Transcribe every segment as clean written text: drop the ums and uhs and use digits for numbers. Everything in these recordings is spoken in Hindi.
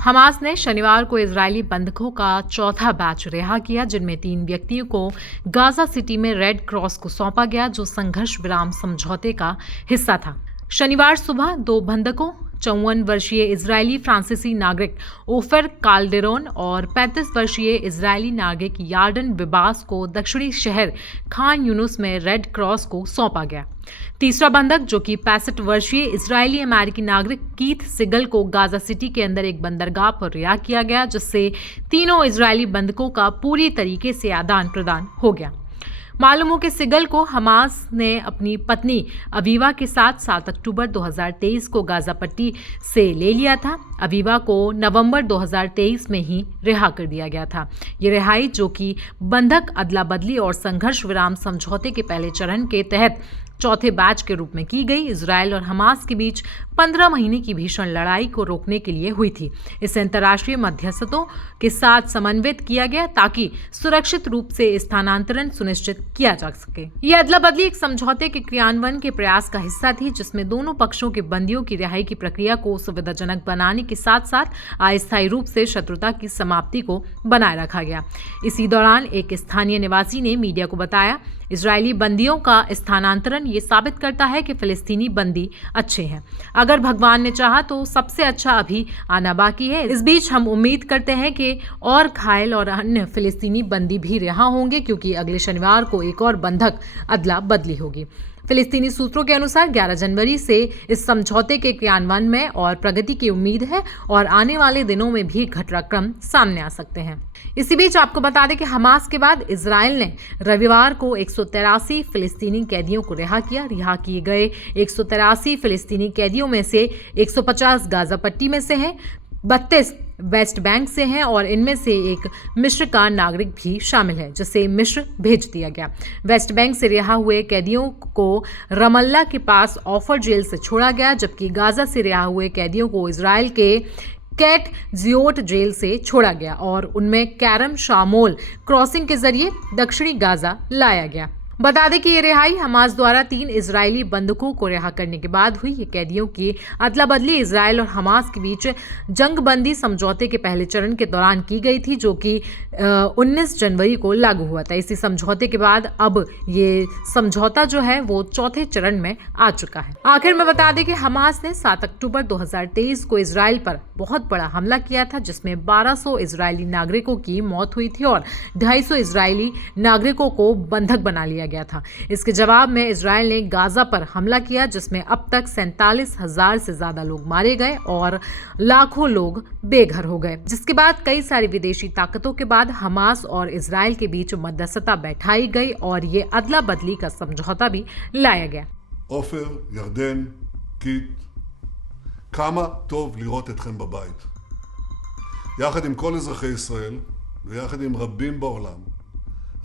हमास ने शनिवार को इजरायली बंधकों का चौथा बैच रिहा किया, जिनमें 3 व्यक्तियों को गाजा सिटी में रेड क्रॉस को सौंपा गया, जो संघर्ष विराम समझौते का हिस्सा था। शनिवार सुबह 2 बंधकों 54 वर्षीय इजरायली फ्रांसीसी नागरिक ओफर काल्डेरोन और 35 वर्षीय इजरायली नागरिक यार्डन विबास को दक्षिणी शहर खान यूनुस में रेड क्रॉस को सौंपा गया। तीसरा बंधक, जो कि 65 वर्षीय इजरायली अमेरिकी नागरिक कीथ सिगल को गाजा सिटी के अंदर एक बंदरगाह पर रिहा किया गया, जिससे तीनों इजरायली बंधकों का पूरी तरीके से आदान प्रदान हो गया। मालूम हो कि सिगल को हमास ने अपनी पत्नी अवीवा के साथ 7 अक्टूबर 2023 को गाजा पट्टी से ले लिया था। अवीवा को नवंबर 2023 में ही रिहा कर दिया गया था। ये रिहाई, जो कि बंधक अदला बदली और संघर्ष विराम समझौते के पहले चरण के तहत चौथे बैच के रूप में की गई, इजरायल और हमास के बीच 15 महीने की भीषण लड़ाई को रोकने के लिए हुई थी। इसे अंतर्राष्ट्रीय मध्यस्थों के साथ समन्वित किया गया ताकि सुरक्षित रूप से स्थानांतरण सुनिश्चित किया जा सके। यह अदला बदली एक समझौते के क्रियान्वयन के प्रयास का हिस्सा थी, जिसमें दोनों पक्षों के बंदियों की रिहाई की प्रक्रिया को सुविधाजनक बनाने के साथ साथ अस्थायी रूप से शत्रुता की समाप्ति को बनाए रखा गया। इसी दौरान एक स्थानीय निवासी ने मीडिया को बताया, इजरायली बंदियों का स्थानांतरण ये साबित करता है कि फिलिस्तीनी बंदी अच्छे हैं। अगर भगवान ने चाहा तो सबसे अच्छा अभी आना बाकी है। इस बीच हम उम्मीद करते हैं कि और घायल और अन्य फिलिस्तीनी बंदी भी रिहा होंगे, क्योंकि अगले शनिवार को एक और बंधक अदला बदली होगी। फिलिस्तीनी सूत्रों के अनुसार 11 जनवरी से इस समझौते के क्रियान्वयन में और प्रगति की उम्मीद है और आने वाले दिनों में भी घटनाक्रम सामने आ सकते हैं। इसी बीच आपको बता दें कि हमास के बाद इजरायल ने रविवार को 183 फिलिस्तीनी कैदियों को रिहा किया। रिहा किए गए 183 फिलिस्तीनी कैदियों में से 150 गाजा पट्टी में से हैं, 32 वेस्ट बैंक से हैं और इनमें से एक मिस्र का नागरिक भी शामिल है, जिसे मिस्र भेज दिया गया। वेस्ट बैंक से रिहा हुए कैदियों को रमल्ला के पास ऑफर जेल से छोड़ा गया, जबकि गाजा से रिहा हुए कैदियों को इजरायल के कैट जियोट जेल से छोड़ा गया और उनमें कैरम शामोल क्रॉसिंग के जरिए दक्षिणी गाजा लाया गया। बता दें कि ये रिहाई हमास द्वारा 3 इजरायली बंधकों को रिहा करने के बाद हुई। ये कैदियों की अदला बदली इजरायल और हमास के बीच जंगबंदी समझौते के पहले चरण के दौरान की गई थी, जो कि 19 जनवरी को लागू हुआ था। इसी समझौते के बाद अब ये समझौता जो है वो चौथे चरण में आ चुका है। आखिर में बता दें कि हमास ने 7 अक्टूबर 2023 को इजरायल पर बहुत बड़ा हमला किया था, जिसमें 1200 इजरायली नागरिकों की मौत हुई थी और 250 इजरायली नागरिकों को बंधक बना लिया गया था। इसके जवाब में इजरायल ने गाजा पर हमला किया, जिसमें अब तक 47,000 से ज्यादा लोग मारे गए और लाखों लोग बेघर हो गए। जिसके बाद कई सारी विदेशी ताकतों के बाद हमास और इजरायल के बीच मध्यस्थता बैठाई गई और ये अदला बदली का समझौता भी लाया गया। עופר, ירדן, קית', כמה טוב לראות אתכם בבית. יחד עם כל אזרחי ישראל ויחד עם רבים בעולם,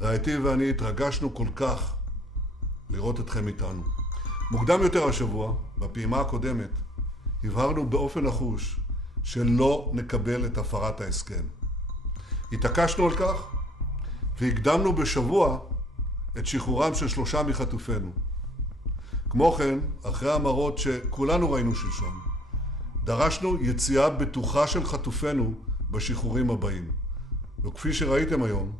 רעייתי ואני התרגשנו כל כך לראות אתכם איתנו. מוקדם יותר השבוע, בפעימה הקודמת, הבהרנו באופן נחוש שלא נקבל את הפרת ההסכם. התעקשנו על כך והקדמנו בשבוע את שחרורם של 3 מחטופינו. כמו כן, אחרי המראות שכולנו ראינו שלשום, דרשנו יציאה בטוחה של חטופינו בשחרורים הבאים. וכפי שראיתם היום,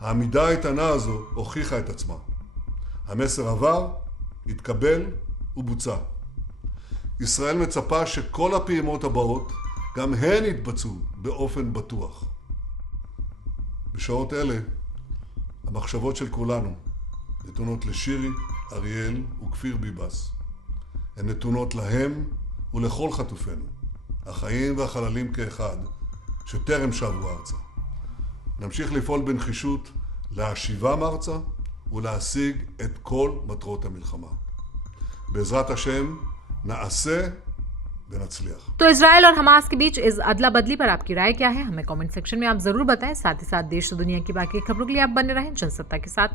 העמידה האיתנה הזו הוכיחה את עצמה. המסר עבר, התקבל ובוצע. ישראל מצפה שכל הפעימות הבאות גם הן יתבצעו באופן בטוח. בשעות אלה, המחשבות של כולנו נתונות לשירי, אריאל וכפיר ביבס. הן נתונות להם ולכל חטופינו, החיים והחללים כאחד, שטרם שבו ארצה. נמשיך לפעול בנחישות להשיבם ארצה ולהשיג את כל מטרות המלחמה. בעזרת השם नआसे तो इजरायल और हमास के बीच इस अदला बदली पर आपकी राय क्या है, हमें कमेंट सेक्शन में आप जरूर बताएं। साथ ही साथ देश और दुनिया की बाकी खबरों के लिए आप बने रहें जनसत्ता के साथ।